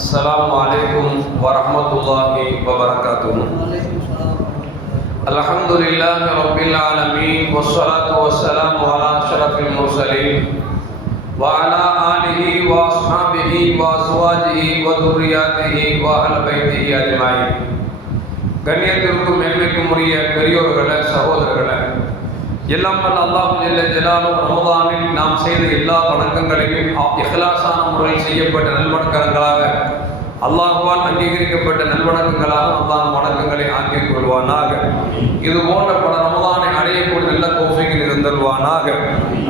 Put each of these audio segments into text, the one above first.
السلام عليكم ورحمة الله وبركاته الحمد لله رب العالمين والصلاة والسلام على أشرف المرسلين وعلى آله وأصحابه وأزواجه وذرياته وأهل بيته أجمعين கண்ணியத்திற்கும் மேன்மைக்கும் உரிய பெரியோர்களே சகோதரர்களே எல்லாம் வல்ல அல்லாஹ் இல்லை ஜலாலும் ரமதானில் நாம் செய்த எல்லா வணக்கங்களையும் இஹ்லாசான முறையில் செய்யப்பட்ட நல்வணக்கங்களாக அல்லாஹுவால் அங்கீகரிக்கப்பட்ட நல்வணக்கங்களாக அல்லாஹ் வணக்கங்களை ஆக்கிக் கொள்வானாக. இது போன்ற பல ரமதானை அடையக்கூடிய நல்ல கோஃபைகள் இருந்தல்வானாக.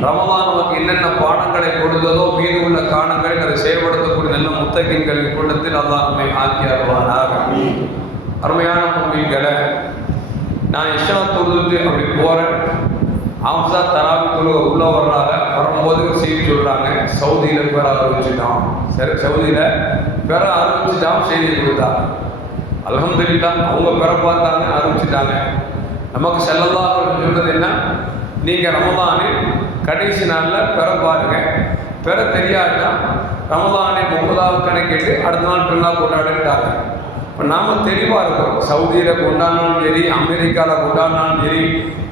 ரமதான் நமக்கு என்னென்ன பாடங்களை கொடுத்ததோ மீது உள்ள காரணங்களை அதை செயல்படுத்தக்கூடிய நல்ல முத்தகின்களின் கூட்டத்தில் அல்லாஹ் நம்மை ஆக்கி அருவானாக அருமையான முன்மீன்களை நான் இஷா தொழுது அப்படி போகிறேன் ஹம்சா தராவி தொழுக உள்ள வர்றாங்க. வரும்போது செய்தி சொல்கிறாங்க சவுதியில் பேர ஆரம்பிச்சுட்டான் சரி சவுதியில் பேர ஆரம்பிச்சுட்டான் செய்தி கொடுத்தா அலமதுல்லா அவங்க பேர பார்த்தாங்க ஆரம்பிச்சுட்டாங்க நமக்கு செல்லல்லா சொல்றது என்ன? நீங்கள் ரமதானில் கடைசி நாளில் பெற பாருங்க. பெற தெரியாட்டா ரமதானை முப்பதாவது கணக்கிட்டு அடுத்த நாள் பெருநாள் கொண்டாடிட்டாங்க. இப்போ நாம் தெளிவாக இருக்கோம் சவுதியில் கொண்டாடினாலும் சரி அமெரிக்காவில் கொண்டாடினாலும் சரி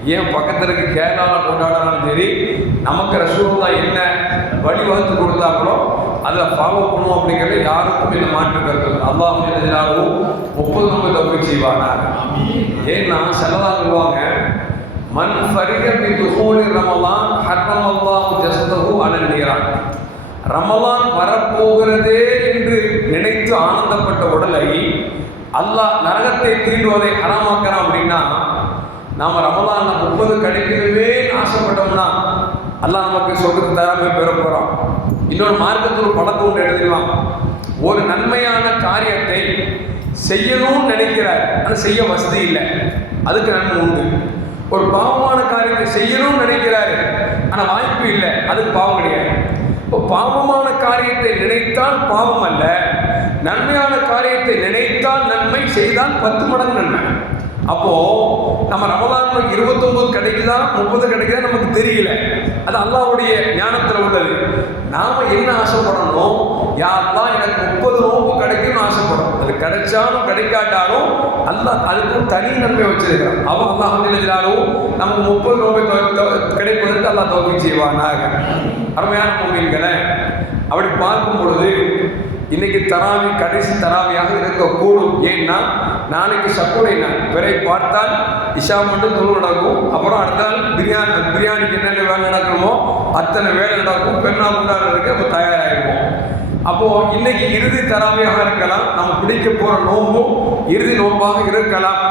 ஏன் பக்கத்தில் இருக்க கேரளாவில் கொண்டாடினாலும் சரி நமக்கு ரசூல்லா என்ன வழிவகுத்து கொடுத்தாங்களோ அதில் ஃபாலோ பண்ணுவோம் அப்படிங்கிறது யாருக்கும் இந்த மாற்றம் கருத்து அல்லாஹ் எதிராகவும் முப்பது நம்ம தப்பு செய்வாங்க ஏன்னா செல்லதான் சொல்லுவாங்க மண் ஃபரிக பி துஹூலி ரமலான் ஹர்ரம் அல்லாஹ் ஜசதஹு அலன் ரமலான் வரப்போகிறதே என்று நினைத்து ஆனந்தப்பட்ட உடலை அல்லாஹ் நரகத்தை தீண்டுவதை ஹராமாக்கிறான் அப்படின்னா நாம ரமலான் முப்பது கிடைக்கணுமே ஆசைப்பட்டோம்னா அல்லாஹ் நமக்கு சொர்க்கத்தை தராம பெற போறோம் இன்னொரு மார்க்கத்தில் ஒரு பழக்கம் ஒன்று எழுதிடலாம் ஒரு நன்மையான காரியத்தை செய்யணும்னு நினைக்கிறார் ஆனால் செய்ய வசதி இல்லை. அதுக்கு நன்மை உண்டு. ஒரு பாவமான காரியத்தை செய்யணும்னு நினைக்கிறாரு ஆனால் வாய்ப்பு இல்லை. அதுக்கு பாவம் கிடையாது. இப்போ பாவமான காரியத்தை நினைத்தால் பாவம் அல்ல நன்மையான காரியத்தை நினைத்தால் நன்மை செய்தால் பத்து மடங்கு நன்மை. அப்போ நம்ம ரமதான் இருபத்தொன்பது கிடைக்குதா முப்பது கிடைக்குதா நமக்கு தெரியல. அது அல்லாவுடைய ஞானத்தில் உள்ளது. நாம என்ன ஆசைப்படணும்? யாரெல்லாம் எனக்கு முப்பது நோம்பு கிடைக்கும்னு ஆசைப்படும் அது கிடைச்சாலும் கிடைக்காட்டாலும் அல்லாஹ் அதுக்கு தனி நன்மை வச்சிருக்கிறான். அவன் அல்லாஹ் எழுதினாலும் நமக்கு முப்பது நோம்பை கிடைப்பதற்கு அல்லா தோல்வி செய்வானாக. அருமையான கோவில்களை அப்படி பார்க்கும் பொழுது இன்னைக்கு தராவி கடைசி தராவியாக இருக்கக்கூடும். ஏன்னா நாளைக்கு சக்குடை நாள் பிறை பார்த்தால் இஷா மட்டும் தொழில் நடக்கும். அப்புறம் அடுத்த நாள் பிரியாணி பிரியாணிக்கு என்னென்ன வேலை நடக்கணுமோ அத்தனை வேலை நடக்கும். பெண்ணா கொண்டாடுறதுக்கு அப்போ தயாராகிருப்போம் அப்போ இன்னைக்கு இறுதி தராவியாக இருக்கலாம். நம்ம பிடிக்க போற நோம்பும் இறுதி நோம்பாக இருக்கலாம்.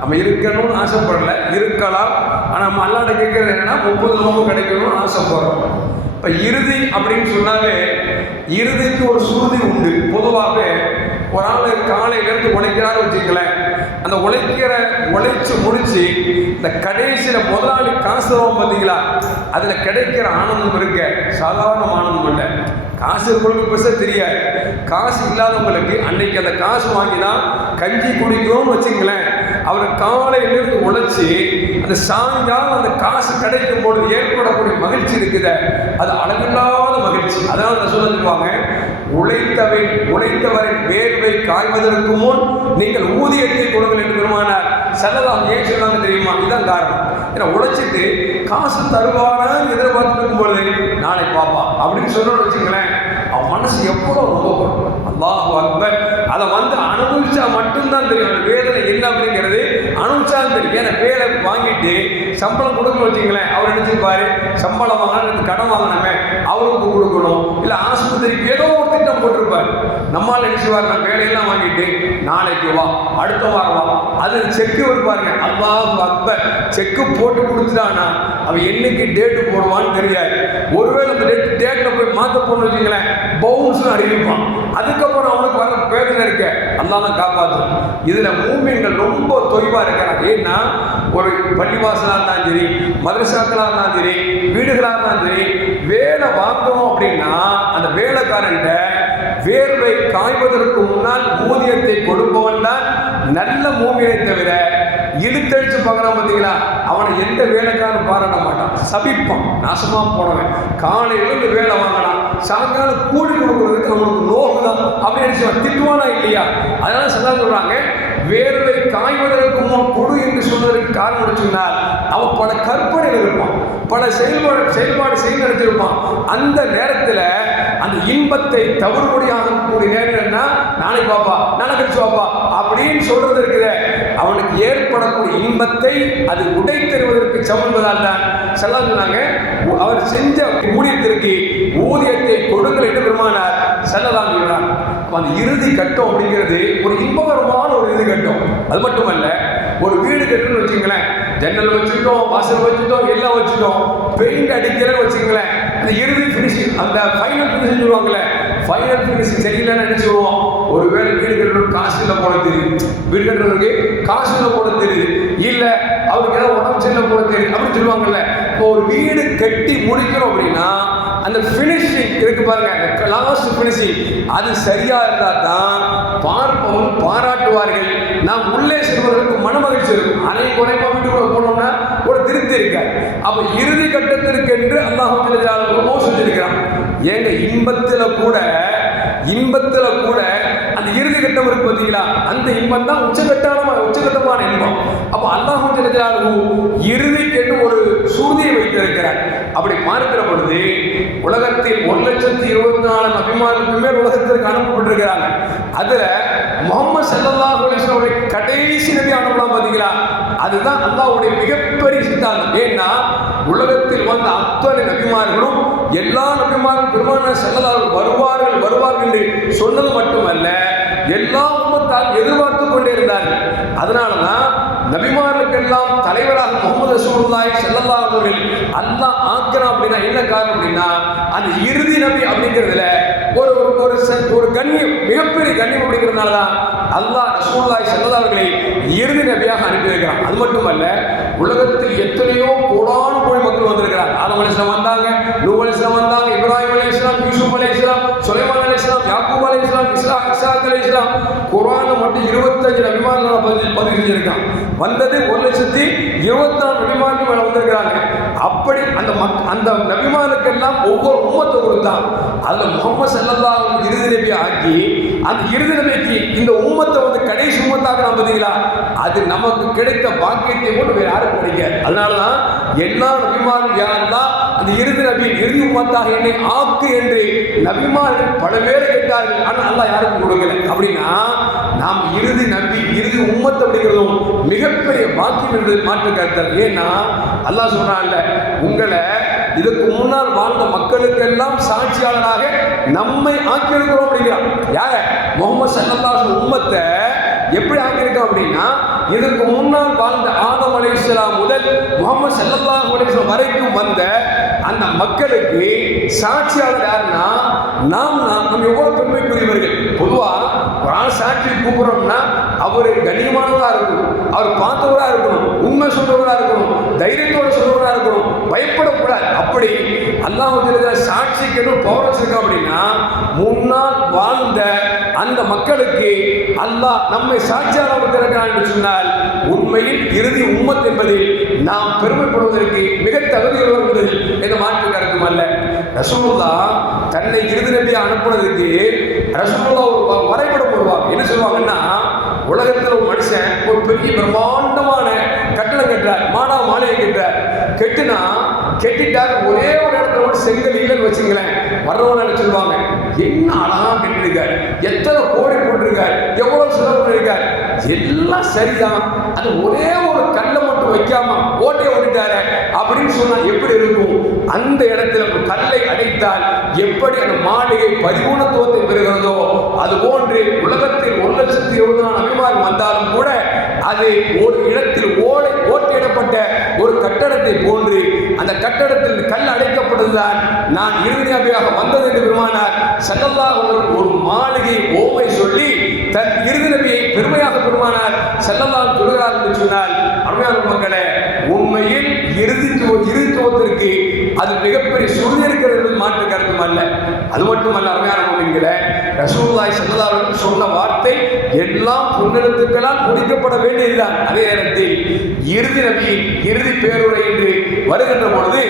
நம்ம இருக்கணும்னு ஆசைப்படல. இருக்கலாம். ஆனால் நம்ம அல்லாட கேட்கறது என்னன்னா முப்பது நோம்பு கிடைக்கணும்னு ஆசைப்படுறோம். இப்போ இறுதி அப்படின்னு சொன்னாலே இறுதிக்கு ஒரு சுருதி உண்டு. பொதுவாகவே ஒரு ஆள் காலையிலேருந்து உழைக்கிறாரு வச்சுக்கலேன் அந்த உழைக்கிற உழைச்சு முடிச்சு இந்த கடைசியில் முதலாளி காசு தருவோம் பார்த்தீங்களா? அதில் கிடைக்கிற ஆனந்தம் இருக்க சாதாரண ஆனந்தம் இல்லை காசு இருக்கிறவங்களுக்கு பெருசாக தெரியாது. காசு இல்லாதவங்களுக்கு அன்னைக்கு அந்த காசு வாங்கினா கஞ்சி குடிக்கிறோம்னு வச்சுங்களேன் அவர் காலையிலிருந்து உழைச்சி அந்த சாயங்காலம் அந்த காசு கிடைக்கும் பொழுது ஏற்படக்கூடிய மகிழ்ச்சி இருக்குது. அது அளவில்லாத மகிழ்ச்சி. அதான் சொல்ல சொல்லுவாங்க உழைத்தவை உழைத்தவரின் வேர்வை காய்வதற்கு முன் நீங்கள் ஊதியத்தை கொடுங்கள் என்று பெருமானார் செல்லலாம். ஏன் சொன்னாங்க தெரியுமா? இதுதான் காரணம். ஏன்னா உழைச்சிட்டு காசு தருவாரான்னு எதிர்பார்த்து பொழுது நாளை பாப்பா. அப்படின்னு சொன்னோன்னு வச்சுங்களேன் அவன் மனசு எவ்வளோ ரொம்ப அல்லாஹ் அக்பர் அதை வந்து அனுபவிச்சா மட்டும்தான் தெரியும். அந்த வேதனை என்ன அப்படிங்கிறது அனுபவிச்சா தெரியும். ஏன்னா வேலை வாங்கிட்டு சம்பளம் கொடுக்கணும் வச்சுங்களேன் அவர் நினைச்சிருப்பாரு சம்பளம் வாங்கினது கடன் வாங்கினமே அவருக்கு கொடுக்கணும். இல்லை ஆஸ்பத்திரிக்கு ஏதோ ஒரு திட்டம் போட்டிருப்பாரு. நம்மால் நினைச்சுவார் நான் வேலையெல்லாம் வாங்கிட்டு நாளைக்கு வா அடுத்த வாரம் வா. அது செக்கு இருப்பாருங்க அல்லா அக்பர். செக்கு போட்டு கொடுத்துட்டானா அவன் என்னைக்கு டேட்டு போடுவான்னு தெரியாது. ஒருவேளை அந்த டேட் டேட்டில் போய் மாற்ற போகணும்னு வச்சுங்களேன் பவுன்ஸ்னு அறிவிப்பான். அதுக்கப்புறம் அவனுக்கு வர வேதனை இருக்க. அந்த தான் காப்பாற்றும் இதில் மூமியங்கள் ரொம்ப தொய்வாக இருக்கிறாங்க ஏன்னா ஒரு பள்ளிவாசலாக இருந்தாலும் சரி மதரசாக்களாக இருந்தாலும் சரி வீடுகளாக இருந்தாலும் சரி வேலை வாங்கணும் அப்படின்னா அந்த வேலைக்காரன்ட்ட வேர்வை காய்வதற்கு முன்னால் ஊதியத்தை கொடுப்பவன் தான் நல்ல மூமியை தவிர இழுத்தடிச்சு பார்க்குறான் பார்த்தீங்களா? அவனை எந்த வேலைக்காரன் பாராட்ட மாட்டான். சபிப்பான். நாசமா போனவன். காலையில இருந்து வேலை வாங்கினான் சாயங்காலம் கூலி கொடுக்குறதுக்கு நம்மளுக்கு நோகு தான். அப்படின்னு சொல்லி திட்டுவானா இல்லையா? அதனால சில சொல்றாங்க வேர்வை காய்வதற்கு முன் கொடு என்று சொன்னதற்கு காரணம் என்ன சொன்னால் அவன் பல கற்பனைகள் இருப்பான். பல செயல்பாடு செயல்பாடு செய்து நடத்திருப்பான் அந்த நேரத்தில் அந்த இன்பத்தை தவறுபடியாகக்கூடிய நேரம் என்ன நாளைக்கு பாப்பா நாளை கழிச்சு பாப்பா அப்படின்னு சொல்றது இருக்குது அவனுக்கு ஏற்படக்கூடிய இன்பத்தை அது உடை தருவதற்கு சமன்பதால் தான் செல்லா சொன்னாங்க. அவர் செஞ்ச ஊழியத்திற்கு ஊதியத்தை கொடுங்கள் என்று பெருமானார் செல்லலாம் சொல்றார் அந்த இறுதி கட்டம் அப்படிங்கிறது ஒரு இன்பகரமான ஒரு இறுதி கட்டம். அது மட்டுமல்ல ஒரு வீடு கட்டணும்னு வச்சுங்களேன் ஜன்னல் வச்சுட்டோம் வாசல் வச்சுட்டோம் எல்லாம் வச்சுட்டோம் பெயிண்ட் அடிக்கிறேன்னு வச்சுங்களேன் அந்த இறுதி ஃபினிஷிங் அந்த ஃபைனல் ஃபினிஷிங் சொல்லுவாங்களே ஃபைனல் ஃபினிஷிங் சரியில்லைன்னு ஒரு ஒருவேளை வீடு கட்டுறது காசு இல்லை போல தெரியுது. வீடு கட்டுறதுக்கு காசு இல்லை போல தெரியுது. இல்லை அவருக்கு ஏதாவது உடம்பு சரியில்லை போல தெரியுது அப்படின்னு சொல்லுவாங்கல்ல. இப்போ ஒரு வீடு கட்டி முடிக்கிறோம் அப்படின்னா அந்த ஃபினிஷிங் இருக்கு பாருங்க. லாஸ்ட் ஃபினிஷிங் அது சரியா இருந்தா தான் பார்ப்பவன் பாராட்டுவார்கள். நாம் உள்ளே செல்வதற்கு மனமகிழ்ச்சி இருக்கும். அதை குறைப்பா வீட்டுக்குள்ள போனோம்னா ஒரு திருப்தி இருக்காது. அப்ப இறுதி கட்டத்திற்கு என்று அல்லாஹ் செஞ்சிருக்கிறான். ஏங்க இன்பத்தில் கூட இன்பத்தில் கூட அந்த இறுதி கட்டம் இருக்கு பார்த்தீங்களா? அந்த இன்பம் தான் உச்சகட்டமான உச்சகட்டமான இன்பம். அப்போ அல்லாஹ் இறுதி இறுதிக்கென்று ஒரு சூதியை வைத்திருக்கிறார். அப்படி பார்க்கிற பொழுது உலகத்தில் ஒரு லட்சத்தி இருபத்தி நாலு அபிமானத்துக்கு மேல் உலகத்திற்கு அனுப்பப்பட்டிருக்கிறாங்க. அதில் முகமது சல்லல்லாஹு அலைஹி கடைசி நபி அனுப்பலாம் பார்த்தீங்களா? அதுதான் அல்லாவுடைய மிகப்பெரிய சித்தாந்தம். ஏன்னா உலகத்தில் வந்த அத்தனை நபிமார்களும் எல்லா நபிமாரும் பெருமான செல்லலால் வருவார்கள் வருவார்கள் என்று சொன்னது மட்டுமல்ல எல்லா உம்மத்தால் எதிர்பார்த்து கொண்டே இருந்தார்கள். அதனாலதான் நபிமார்களுக்கெல்லாம் தலைவராக முகமது ரசூலுல்லாஹி செல்லல்லா அவர்கள் அல்லாஹ் ஆக்கிறான் அப்படின்னா என்ன காரணம் அப்படின்னா அந்த இறுதி நபி அப்படிங்கிறதுல ஒரு ஒரு ஒரு கண்ணியம் மிகப்பெரிய கண்ணியம் அப்படிங்கிறதுனால தான் அல்லாஹ் ரசூல்லாய் ஸல்லல்லாஹு அவர்களை இறுதி நபியாக அனுப்பி அது மட்டுமல்ல உலகத்தில் எத்தனையோ கோடான கோடி மக்கள் வந்திருக்கிறார் ஆதம் அலிஸ்லாம் வந்தாங்க நூ அலிஸ்லாம் வந்தாங்க இப்ராஹிம் அலைஹிஸ்ஸலாம் யூசுப் அலைஹிஸ்ஸலாம் சுலைமான் இஸ்ஹாக் அலைஹிஸ்ஸலாம் மட்டும் 25 நபிமார்களை பதிவு பதிவு செஞ்சிருக்கான் வந்தது ஒரு லட்சத்தி இருபத்தி நாலு நபிமார்கள் வந்திருக்கிறாங்க. அப்படி அந்த மக் அந்த நபிமானுக்கெல்லாம் ஒவ்வொரு உம்மத்தை கொடுத்தான். அதில் முகமது செல்லல்லா இறுதி நபி ஆக்கி அந்த இறுதி நபிக்கு இந்த உம்மத்தை வந்து கடைசி உம்மத்தாக நாம் பார்த்தீங்களா? அது நமக்கு கிடைத்த பாக்கியத்தை கூட வேறு யாரும் கிடைக்காது. அதனாலதான் எல்லா நபிமாரும் யாரெல்லாம் அந்த இறுதி நபி இறுதி உம்மத்தாக என்னை ஆக்கு என்று நபிமார்கள் பல பேர் கேட்டார்கள். ஆனால் அல்லாஹ் யாருக்கும் கொடுக்கல. அப்படின்னா நாம் இறுதி நபி இறுதி உம்மத்தை அப்படிங்கிறதும் மிகப்பெரிய பாக்கியம் என்பது மாற்று கருத்தல் ஏன்னா அல்லாஹ் சொன்னான்ல உங்களை இதுக்கு முன்னால் வாழ்ந்த மக்களுக்கெல்லாம் சாட்சியாளராக நம்மை ஆக்கியிருக்கிறோம் அப்படிங்கிறான். யார? முகமது சல்லல்லாஹு உம்மத்தை எப்படி ஆக்கியிருக்கோம் அப்படின்னா இதுக்கு முன்னால் வாழ்ந்த ஆதம் அலைஹிஸ்ஸலாம் முதல் முகமது ஸல்லல்லாஹு அலைஹி வரைக்கும் வந்த அந்த மக்களுக்கு சாட்சியாளர் யாருன்னா நாம் நாம் நம்ம எவ்வளவு பெருமைக்குரியவர்கள். பொதுவாக ஒரு ஆள் சாட்சி கூப்பிடுறோம்னா அவர் கண்ணியமானவரா இருக்கணும். அவர் பார்த்தவராக இருக்கணும். உண்மை சொல்றவராக இருக்கணும். தைரியத்தோட சொல்றவராக இருக்கணும். பயப்படக்கூடாது. அப்படி அல்லாஹ் சாட்சிக்கு எதுவும் பவர் வச்சிருக்கோம் அப்படின்னா முன்னால் வாழ்ந்த அந்த மக்களுக்கு அல்லாஹ் நம்மை சாட்சியாக இருக்கிறான் என்று சொன்னால் உண்மையில் இறுதி உம்மத் என்பதில் நாம் பெருமைப்படுவதற்கு மிக தகுதியுள்ளவர் என்பதில் எந்த மாற்று கருத்தும் அல்ல. ரசூலுல்லா தன்னை இறுதி நபியா அனுப்புனதுக்கு ரசூலுல்லா ஒரு வரைபடம் போடுவாங்க என்ன சொல்லுவாங்கன்னா உலகத்தில் ஒரு மனுஷன் ஒரு பெரிய பிரம்மாண்டமான கட்டணம் கட்டுறார் மானா மாலையை கட்டுறார். கெட்டுனா கெட்டிட்டார் ஒரே ஒரு இடத்துல ஒரு செங்கல் இல்லைன்னு வச்சுங்களேன். வர்றவங்க என்ன சொல்லுவாங்க? என்ன அழகா கட்டிருக்காரு? எத்தனை கோடி போட்டிருக்காரு? எவ்வளவு செலவு பண்ணிருக்காரு? எல்லாம் சரிதான். அது ஒரே ஒரு கல்லை மட்டும் வைக்காம ஓட்டையை ஓட்டிட்டாரு அப்படின்னு சொன்னா எப்படி இருக்கும்? அந்த இடத்துல ஒரு கல்லை அடைத்தால் எப்படி அந்த மாளிகை பரிபூர்ணத்துவத்தை பெறுகிறதோ அது போன்று உலகத்தில் ஒரு லட்சத்தி இருபத்தி நாலு அபிமானம் வந்தாலும் கூட அது ஒரு இடத்தில் ஓடை ஓட்டிடப்பட்ட ஒரு கட்டடத்தை போன்று அந்த கட்டடத்தில் கல் அடைக்கப்பட்டதுதான் நான் இறுதி நபியாக வந்தது என்று பெருமானார் செல்லல்லாஹு ஒரு மாளிகை ஓமை சொல்லி தன் இறுதி நபியை பெருமையாக பெருமானார் செல்லல்லாஹு சொல்கிறார் என்று சொன்னால் அருமையான மக்களே உண்மையில் இறுதித்துவ இறுதித்துவத்திற்கு அது மிகப்பெரிய சுருதி இருக்கிறது மாற்று கருத்தும் அல்ல. அது மட்டுமல்ல அருமையான மொழிகள ரசூலாய் ஸல்லல்லாஹு சொன்ன வார்த்தை எல்லாம் புன்னெழுத்துக்களால் முடிக்கப்பட வேண்டியதுதான். அதே நேரத்தில் இறுதி நபியின் இறுதி பேருரை என்று வருகின்ற பொழுது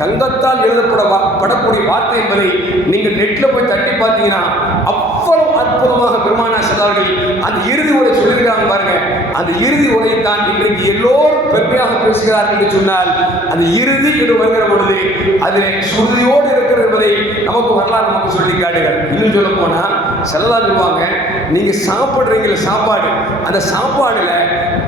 தங்கத்தால் எழுதப்பட படக்கூடிய வார்த்தை என்பதை நீங்கள் நெட்டில் போய் தட்டி பார்த்தீங்கன்னா அவ்வளவு அற்புதமாக பெருமானா சொன்னார்கள் அந்த இறுதி உரை சொல்லுகிறாங்க பாருங்க. அந்த இறுதி உரையை தான் இன்றைக்கு எல்லோரும் பெருமையாக பேசுகிறார்கள் என்று சொன்னால் அந்த இறுதி என்று வருகிற பொழுது அதில் சுருதியோடு இருக்கிறது என்பதை நமக்கு வரலாறு நமக்கு சொல்லி காட்டுகள் இன்னும் சொல்ல போனால் செல்லதா சொல்லுவாங்க நீங்கள் சாப்பிடுறீங்கள சாப்பாடு அந்த சாப்பாடில்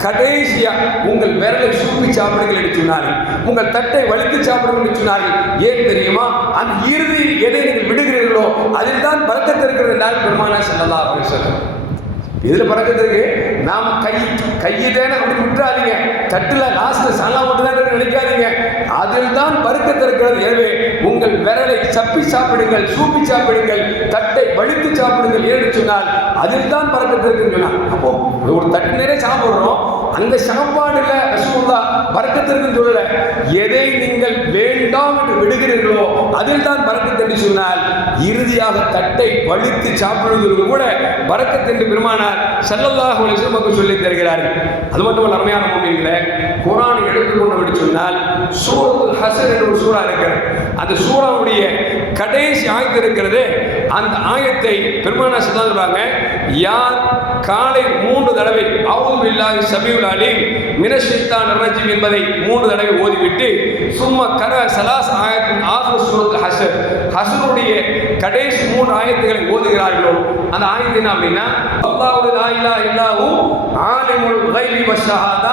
கடைசியாக உங்கள் விரலை சூப்பி சாப்பிடுங்கள் என்று சொன்னார்கள். உங்கள் தட்டை வலித்து சாப்பிடுங்கள் சொன்னார்கள். ஏன் தெரியுமா? அந்த இறுதி எதை நீங்கள் விடுகிறீர்களோ அதில் தான் பறக்கத்து இருக்கிறது என்றால் பெருமானா செல்லலாம் அப்படின்னு சொல்லுங்கள் இதில் பறக்கிறதுக்கு இருக்கு? நாம கை கையை தானே அப்படி விட்டுறாதீங்க. தட்டில் லாஸ்ட்டு சலா மட்டும் தான் நினைக்காதீங்க. அதில்தான் தான் இருக்கிறது எனவே உங்கள் விரலை சப்பி சாப்பிடுங்கள் சூப்பி சாப்பிடுங்கள் தட்டை வலித்து சாப்பிடுங்கள் ஏன்னு சொன்னால் அதில் தான் பறக்கத்து இருக்குன்னு அப்போ ஒரு தட்டு நிறைய சாப்பிடுறோம். அந்த சாப்பாடுல ரசூல்லா பறக்கத்து இருக்குன்னு சொல்லல. எதை நீங்கள் வேண்டாம் என்று விடுகிறீர்களோ அதில் தான் பறக்கத்து என்று சொன்னால் இறுதியாக தட்டை வலித்து சாப்பிடுவது கூட பறக்கத்து என்று பெருமானார் செல்லல்லாக சொல்லி வஸல்லம் தருகிறார்கள். அது மட்டுமல்ல அருமையான மூமின்களே குரான் எடுத்துக்கொண்டு அப்படி சொன்னால் சூரத்துல் ஹஸர் என்ற ஒரு சூறா இருக்கிறது அந்த சூறாவுடைய கடைசி ஆயத்து இருக்கிறது. அந்த ஆயத்தை பெருமானா ஸல்லல்லாஹு சொல்றாங்க யார் காலை மூன்று தடவை அவுது இல்லாத சமீஉல் அலீம் மினஷ் என்பதை மூன்று தடவை ஓதிவிட்டு சும்மா கர சலாஸ் ஆயத்தின் ஆசு சூரத் ஹசர் ஹசருடைய கடைசி மூன்று ஆயத்துகளை ஓதுகிறார்களோ? அந்த ஆயத்து என்ன அப்படின்னா அல்லாவுடைய லா இல்லாவும் ஆலிமுல் கைபி வஷஹாதா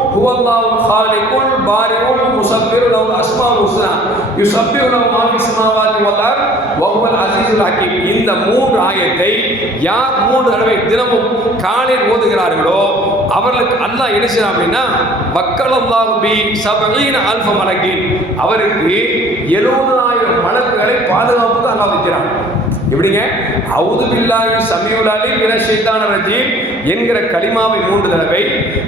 ஹுவல்லாஹுல் ஹாலிகுல் பாரிஉல் முஸப்பிரு லஹு அஸ்மாஉல் ஹுஸ்னா யுஸப்பிஹு லஹு மா ஃபி ஸமாவாதி வல் அர்த் வஹுவல் இந்த மூன்று ஆயத்தை யார் மூன்று தடவை தினமும் காலையில் ஓதுகிறார்களோ அவர்களுக்கு அல்லாஹ் என்ன அப்படின்னா மக்களல்லாஹு பி சபீன அல்ஃப மலக்கின் அவருக்கு எழுபதாயிரம் மலக்குகளை பாதுகாப்புக்கு அல்லாஹ் வைக்கிறான் எப்படிங்க அவுது பில்லாஹி சமீவுலாலி மின ஷைத்தான என்கிற கலிமாவை மூன்று தடவை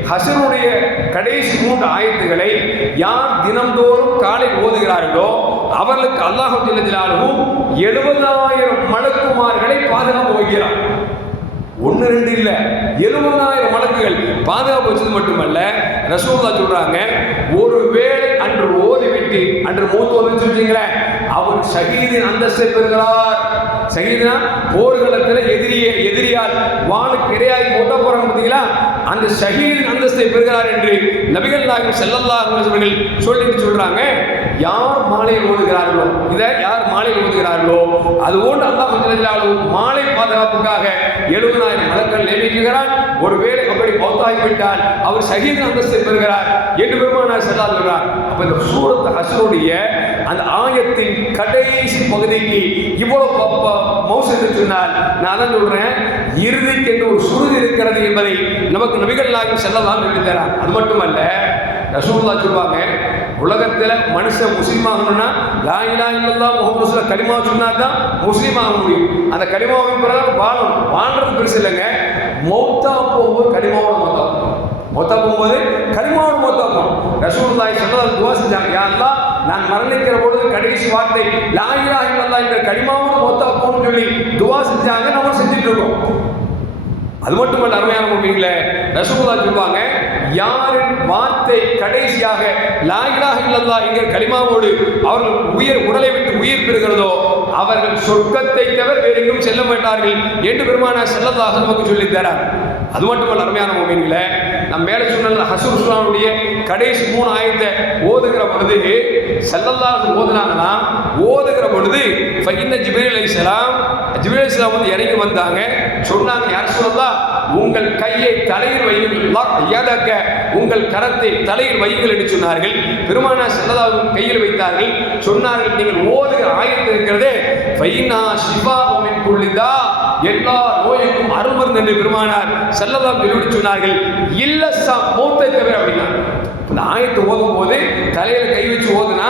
ஹசனுடைய கடைசி மூன்று ஆயத்துகளை யார் தினம்தோறும் காலை ஓதுகிறார்களோ அவர்களுக்கு அல்லாஹு ஜில்லஜிலாலும் எழுபதாயிரம் மலக்குமார்களை பாதுகாப்பு வைக்கிறான் ஒன்று ரெண்டு இல்லை எழுபதாயிரம் வழக்குகள் பாதுகாப்பு வச்சது மட்டுமல்ல ரசூல்லா சொல்றாங்க ஒருவேளை அன்று ஓதிவிட்டு அன்று மூத்து வந்து சொல்றீங்களேன் அவர் சகிதின் அந்தஸ்தை பெறுகிறார். ஷஹீதுனா போர்க்களத்தில் எதிரிய எதிரியால் வானுக்கு இடையாகி மொத்த போறாங்க பார்த்தீங்களா? அந்த ஷஹீதின் அந்தஸ்தை பெறுகிறார் என்று நபிகள் நாயகம் ஸல்லல்லாஹு அவர்கள் சொல்லிட்டு சொல்றாங்க. யார் மாலை ஓடுகிறார்களோ இதை யார் மாலை ஓடுகிறார்களோ அது போன்று அல்லா ஜல்லல்லாஹு மாலை பாதுகாப்புக்காக எழுபதாயிரம் மலக்கள் நியமிக்கிறான் ஒருவேளை அப்படி பௌத்தாகிவிட்டால் அவர் ஷஹீத் அந்தஸ்தை பெறுகிறார் என்று பெருமானார் செல்லா சொல்றார். அப்ப இந்த சூரத் ஹசனுடைய அந்த ஆயத்தின் கடைசி பகுதிக்கு இவ்வளவு மௌசத்தை சொன்னால் நான் அதான் சொல்றேன் இறுதிக்கு என்று ஒரு சுருதி இருக்கிறது என்பதை நமக்கு நபிகள் நாயகம் செல்லலாம் என்று தரான் அது மட்டுமல்ல ரசூல்லா சொல்லுவாங்க உலகத்தில் மனுஷன் முஸ்லீம் ஆகணும்னா லாயிலா இல்லல்லா முகமது ரசூலுல்லாஹ் கலிமா சொன்னா தான் முஸ்லீம் ஆக முடியும். அந்த கலிமாவின் பிறகு வாழும். வாழ்றது பெருசு இல்லைங்க. மௌத்தா போகும்போது கனிமாவோட மௌத்தா மொத்தம் மௌத்தா போகும்போது கனிமாவோட மௌத்தா போகணும் ரசூலுல்லாஹி ஸல்லல்லாஹு துவா செஞ்சாங்க யாரெல்லாம் நான் மரணிக்கிற பொழுது கடைசி வார்த்தை லா இலாஹ இல்லல்லாஹ் என்ற கலிமாவோட மௌத்தா போகணும்னு சொல்லி துவா செஞ்சாங்க நம்ம செஞ்சுட்டு இருக்கோம். அது மட்டுமல்ல அருமையான முடியுங்களே ரசகுல்லா சொல்லுவாங்க யாரின் வார்த்தை கடைசியாக லாயிலாக இல்லதா இல்லல்லாஹ் என்கிற அவர்கள் உயிர் உடலை விட்டு உயிர் பெறுகிறதோ அவர்கள் சொர்க்கத்தை தவிர வேறு எங்கும் செல்ல மாட்டார்கள் என்று பெருமான செல்லதாக நமக்கு சொல்லித் தரார். அது மட்டுமல்ல அருமையான மூமிங்களே நம் மேலே சொன்ன ஹசூர் சுல்லாவுடைய கடைசி மூணு ஆயத்தை ஓதுகிற பொழுது செல்லல்லாது ஓதுனாங்கன்னா ஓதுகிற பொழுது ஃபைன ஜிபிரி அலிஸ்லாம் ஜிபிரி அலிஸ்லாம் வந்து இறங்கி வந்தாங்க. சொன்னாங்க யார் சொல்லலாம் உங்கள் கையை தலையில் வையுங்கள். லக் உங்கள் கரத்தை தலையில் வையுங்கள் என்று சொன்னார்கள். பெருமானா செல்லதாவு கையில் வைத்தார்கள். சொன்னார்கள் நீங்கள் ஓதுகிற ஆயத்தில் இருக்கிறதே ஃபைனா சிவா புள்ளிதா எல்லா நோய்க்கும் அருமருந்து என்று பெருமானார் செல்லதாம் சொல்லி சொன்னார்கள். இல்ல ச மூத்தை தவிர அப்படின்னா இந்த ஆயத்தை ஓதும் போது தலையில கை வச்சு ஓதுனா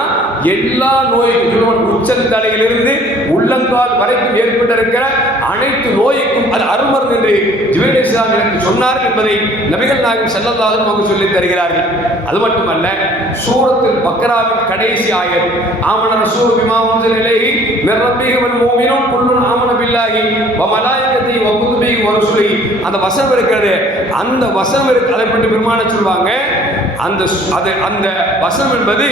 எல்லா நோய்க்கும் உச்சந்தலையிலிருந்து உள்ளங்கால் வரைக்கும் ஏற்பட்டிருக்கிற அனைத்து நோய்க்கும் அது அருமருந்து என்று ஜிபேல் இஸ்லாம் எனக்கு சொன்னார் என்பதை நபிகள் நாயகம் செல்லல்லாத நமக்கு சொல்லி தருகிறார்கள். அது மட்டுமல்ல சூரத்தில் பக்ராவின் கடைசி ஆயர் ஆமன ரசூல் விமாவந்த நிலையை நிரம்பிகவன் மூவினும் ரப்பிஹி வல் மூமினூன் குல்லுன் ஆமன பில்லாஹி சொல்லி அந்த வசனம் இருக்கிறது. அந்த வசனம் இருக்கு அதை பற்றி பெருமான சொல்லுவாங்க. அந்த அது அந்த வசனம் என்பது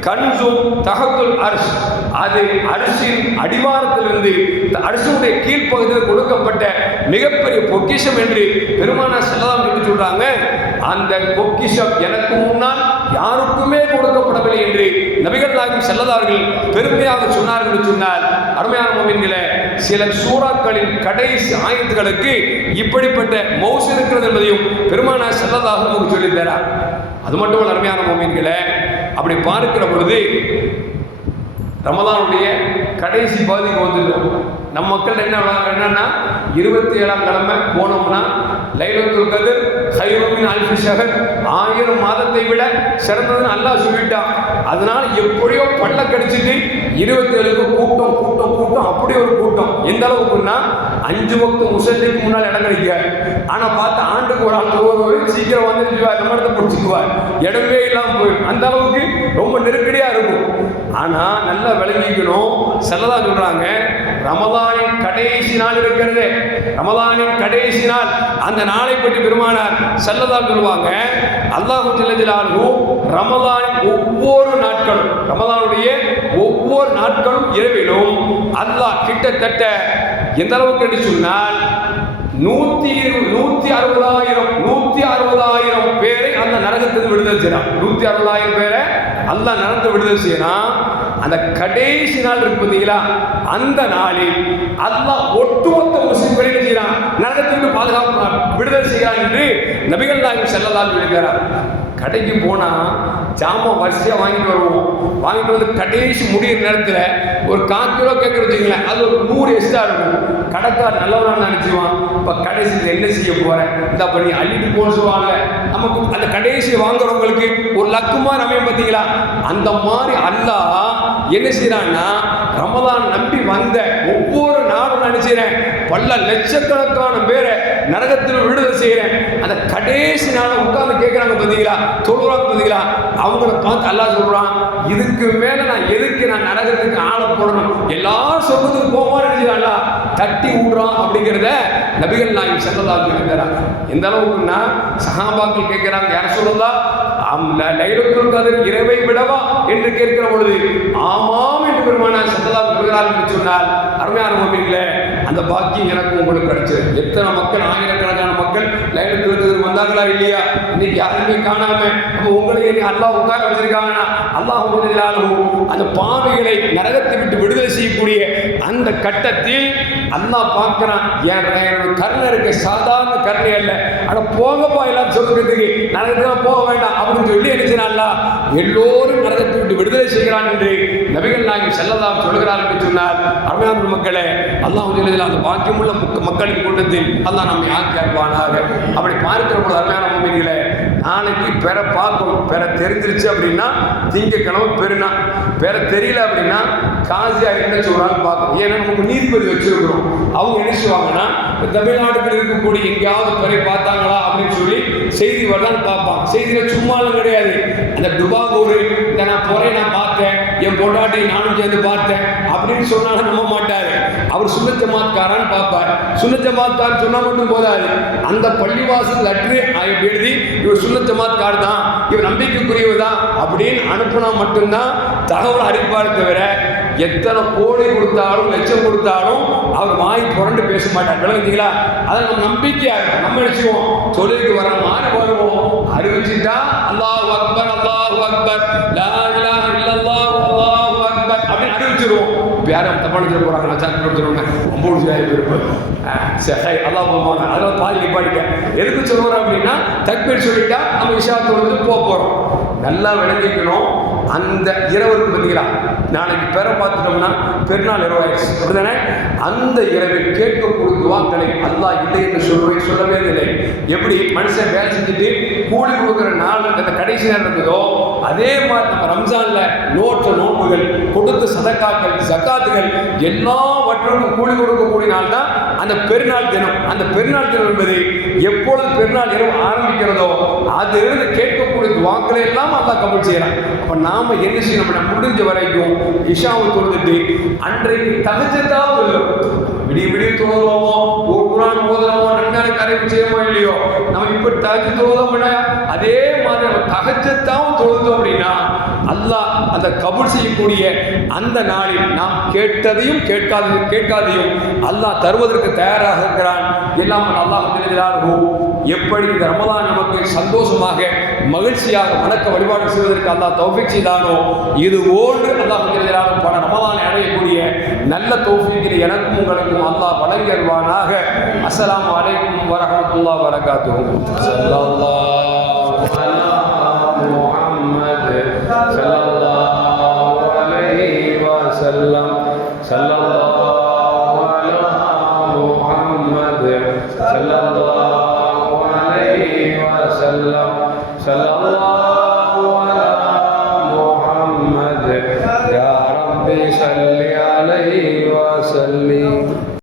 கன்சும் தகத்துல் அரசு அது அரசின் அடிவாரத்திலிருந்து அரிசியுடைய கீழ்ப்பகுதியில் கொடுக்கப்பட்ட மிகப்பெரிய பொக்கிஷம் என்று பெருமான செல்லலாம் என்று சொல்றாங்க. அந்த பொக்கிஷம் எனக்கு முன்னால் யாருக்குமே கொடுக்கப்படவில்லை என்று நபிகள் நாயகம் செல்லதார்கள் பெருமையாக சொன்னார்கள் என்று சொன்னால் அருமையான மோமின்களே சில சூறாக்களின் கடைசி ஆயத்துகளுக்கு இப்படிப்பட்ட மௌசு இருக்கிறது என்பதையும் பெருமானா செல்லதாக நமக்கு அது மட்டும் அருமையான மோமீன்களை அப்படி பார்க்கிற பொழுது ரமதானுடைய கடைசி பகுதிக்கு வந்துடும் நம்ம மக்கள் என்ன என்னன்னா இருபத்தி ஏழாம் கிழமை போனோம்னா லைலத்துல் கதிர் ஹைரோமின் அல்ஃபி ஷஹர். ஆயிரம் மாதத்தை விட சிறந்ததுன்னு அல்லாஹ் சொல்லிட்டான் அதனால எப்படியோ பள்ள கடிச்சிட்டு இருபத்தி ஏழுக்கு கூட்டம் கூட்டம் கூட்டம் அப்படி ஒரு கூட்டம். எந்த அளவுக்குன்னா அஞ்சு வக்து முசல்லிக்கு முன்னால் இடம் கிடைக்க ஆனா பார்த்து ஆண்டுக்கு ஒரு ஆள் ஒருவர் சீக்கிரம் வந்துருச்சுவார் நம்ம இடத்த பிடிச்சிக்குவார். இடமே இல்லாமல் போயிடும். அந்த அளவுக்கு ரொம்ப நெருக்கடியா இருக்கும். ஆனா நல்லா விளங்கிக்கணும். செல்லதான் சொல்றாங்க ரமதானின் கடைசி நாள் இருக்கிறது. ரமதானின் கடைசி நாள். அந்த நாளை பற்றி பெருமானார் செல்லதா சொல்லுவாங்க. அல்லாஹு ஜல்லஜலாலு ரமதானின் ஒவ்வொரு நாட்களும் ரமதானுடைய ஒவ்வொரு நாட்களும் இரவிலும் அல்லாஹ் கிட்டத்தட்ட எந்த அளவுக்கு என்று சொன்னால் நூத்தி இரு- நூத்தி அறுபதாயிரம் நூத்தி அறுபதாயிரம் பேரை அந்த நரகத்துக்கு விடுதலை செய்யலாம் நூத்தி அறுபதாயிரம் பேரை அல்லாஹ் நடந்து விடுதலை செய்யலாம் அந்த கடைசி நாள் இருக்கு பார்த்தீங்களா? அந்த நாளில் அல்லாஹ் ஒட்டுமொத்த முஸ்லிம்களை செய்கிறான். நரகத்திற்கு பாதுகாப்பு விடுதலை செய்கிறான் என்று நபிகள் நாயகம் செல்லலாம் இருக்கிறார் கடைக்கு போனா ஜாமான் வரிசையா வாங்கிட்டு வருவோம். வாங்கிட்டு வந்து கடைசி முடியிற நேரத்துல ஒரு கால் கிலோ கேட்கறது வச்சுங்களேன் அது ஒரு நூறு எக்ஸ்ட்ரா இருக்கும். கடைக்கார் நல்லவனா நினைச்சுவான் இப்ப கடைசியில் என்ன செய்ய போறேன்? இந்த பண்ணி அள்ளிட்டு போன்னு சொல்லுவாங்க நமக்கு அந்த கடைசி வாங்குறவங்களுக்கு ஒரு லக்குமா அமையும் பார்த்தீங்களா? அந்த மாதிரி அல்லாஹ் என்ன செய்யறான்னா ரமதான் நம்பி வந்த ஒவ்வொரு நாளும் நினைச்சிறேன் பல லட்சக்கணக்கான பேரை நரகத்தில் விடுதலை செய்யறேன் அந்த கடைசி நாளை உட்கார்ந்து கேட்கிறாங்க பார்த்தீங்களா தொழுறாங்க பார்த்தீங்களா அவங்கள பார்த்து அல்லா சொல்றான் இதுக்கு மேல நான் எதுக்கு நான் நரகத்துக்கு ஆளை போடணும்? எல்லாரும் சொர்க்கத்துக்கு போவான்னு நினைச்சாங்களா தட்டி விடுறான் அப்படிங்கிறத நபிகள் நாயகம் செல்லதாக இருக்கிறாங்க எந்த அளவுக்குன்னா சகாபாக்கள் கேட்கிறாங்க யார சொல்லலாம் லைலத்துல் கதிர் இரவை விடவா என்று கேட்கிற பொழுது ஆமாம் என்று பெருமானார் சத்தலா சொல்கிறார் என்று சொன்னால் அருமையான மொழிகளே அந்த பாக்கியம் எனக்கு உங்களுக்கு கிடைச்சது. எத்தனை மக்கள் ஆயிரக்கணக்கான மக்கள் லைலத்துல் கதிர் வந்தாங்களா இல்லையா? இன்னைக்கு யாருமே காணாம உங்களை இனி அல்லாஹ் உட்கார வச்சிருக்காங்கன்னா அல்லாஹ் உங்களிலாலும் அந்த பாவிகளை நரகத்தை விட்டு விடுதலை செய்யக்கூடிய அந்த கட்டத்தில் அல்லாஹ் பார்க்குறான் என் கருணை இருக்க? சாதாரண கருணை இல்லை ஆனால் போங்கப்பா எல்லாம் சொல்றதுக்கு. நரகத்துக்கு போக வேண்டாம்? அப்படின்னு சொல்லி நினைச்சான்ல எல்லோரும் நரகத்தை விட்டு விடுதலை செய்கிறான் என்று நபிகள் நாயகம் செல்லலாம் சொல்கிறார் என்று சொன்னார். அருமையான மக்களே அல்லாஹ் சொல்லுதில் அந்த பாக்கியமுள்ள மக்களின் கூட்டத்தில் அல்லாஹ் நம்மை ஆக்கி அருவானாக அப்படி பார்க்கிற பொழுது அருமையான மொழிகளே நாளைக்கு பெற பார்க்கணும் பெற தெரிஞ்சிருச்சு அப்படின்னா திங்கக்கிழமை பெருனா. பெற தெரியல அப்படின்னா காசி என்ன சொல்கிறாங்க பார்க்கணும். ஏன்னா நமக்கு நீதிபதி வச்சிருக்கிறோம். அவங்க என்ன செய்வாங்கன்னா தமிழ்நாட்டுக்கு இருக்கக்கூடிய எங்கேயாவது பெறை பார்த்தாங்களா? அப்படின்னு சொல்லி செய்தி வரலான்னு பார்ப்பான் செய்தியில் சும்மாலாம் கிடையாது. அந்த துபாகூர் இந்த நான் போகிறேன் நான் பார்த்தேன். என் பொண்டாட்டி நானும் சேர்ந்து பார்த்தேன். அப்படின்னு சொன்னாலும் நம்ப மாட்டாரு. அவர் சுண்ணச்சமாத்காரான்னு பார்ப்பார். சுண்ணச்சமாத்கார் சொன்னா மட்டும் போதாது. அந்த பள்ளிவாசல் லெட்ரு எழுதி இவர் சுண்ணச்சமாத்கார் தான். இவர் நம்பிக்கைக்குரியவர் தான். அப்படின்னு அனுப்புனா மட்டும்தான் தகவல் அறிவிப்பார் தவிர எத்தனை கோடி கொடுத்தாலும் லட்சம் கொடுத்தாலும் அவர் வாய் புரண்டு பேச மாட்டார். விளங்குங்களா அதை நம்ம நம்பிக்கையா இருக்கும். நம்ம நினைச்சுவோம் தொழிலுக்கு வர மாதிரி வருவோம். அறிவிச்சுட்டா அல்லாஹ் அக்பர் அல்லாஹ் அக்பர். லா இலாஹ இல்லல்லாஹ் அல்லாஹ் அப்படின்னு அறிவிச்சிருவோம் இப்ப யாரும் தப்பான சொல்ல நான் சாக்கு கொடுத்துருவாங்க ஒம்பது ஜாய் விருப்பம் சரி அதான் போவாங்க அதெல்லாம் பாதிக்க நிப்பாடிக்க எதுக்கு சொல்லுவார் அப்படின்னா தக்பீர் சொல்லிட்டா நம்ம விஷயத்தோடு வந்து போக போகிறோம் நல்லா விளங்கிக்கணும். அந்த இரவுக்கு பார்த்தீங்களா நாளைக்கு பெற பார்த்துட்டோம்னா பெருநாள் இரவாயிடுச்சு. அப்படிதானே? அந்த இரவை கேட்கக்கூடிய துவாக்களை அல்லாஹ் இல்லை என்று சொல்லுவே சொல்லவே இல்லை. எப்படி? மனுஷன் வேலை செஞ்சுட்டு கூலி கொடுக்குற நாள் அந்த கடைசி நேரம் இருக்குதோ அதே மாதிரி நம்ம ரம்ஜான்ல நோற்ற நோன்புகள் கொடுத்த சதக்காக்கள் சக்காத்துகள் எல்லாவற்றுக்கும் கூலி கொடுக்கக்கூடிய நாள் தான் அந்த பெருநாள் தினம். அந்த பெருநாள் தினம் என்பது எப்பொழுது பெருநாள் தினம் ஆரம்பிக்கிறதோ அதிலிருந்து கேட்கக்கூடிய துவாக்களை எல்லாம் அல்லா கமல் செய்யறான் அப்ப நாம என்ன செய்யணும் முடிஞ்ச வரைக்கும் இஷாவை தொழுதுட்டு அன்றைக்கு தகஜத்தான் சொல்லும். விடிய விடிய தொழுகிறோமோ ஒரு குரான் ஓதுறோமோ நன்கான கரைவு செய்யமோ இல்லையோ? நம்ம இப்படி தகச்சு தொழுதோம் அதே மாதிரி நம்ம தகஜத்தான் தொழுதோம் அப்படின்னா அல்லாஹ் அந்த கபூல் செய்யக்கூடிய அந்த நாளில் நாம் கேட்டதையும் கேட்காத கேட்காதையும் அல்லாஹ் தருவதற்கு தயாராக இருக்கிறான். எல்லாம் அல்லாஹ் தெரிகிறார்களோ எப்படி இந்த ரமலான் நமக்கு சந்தோஷமாக மகிழ்ச்சியாக வணக்க வழிபாடு செய்வதற்கு அந்த தௌஃபிக் செய்தானோ இது ஓன்று அல்லாஹ் தெரிகிறாரோ பல ரமலானை அடையக்கூடிய நல்ல தௌஃபிக்கில் எனக்கும் உங்களுக்கும் அல்லாஹ் வழங்கி அருள்வானாக. அஸ்ஸலாமு அலைக்கும் அல்லாஹ்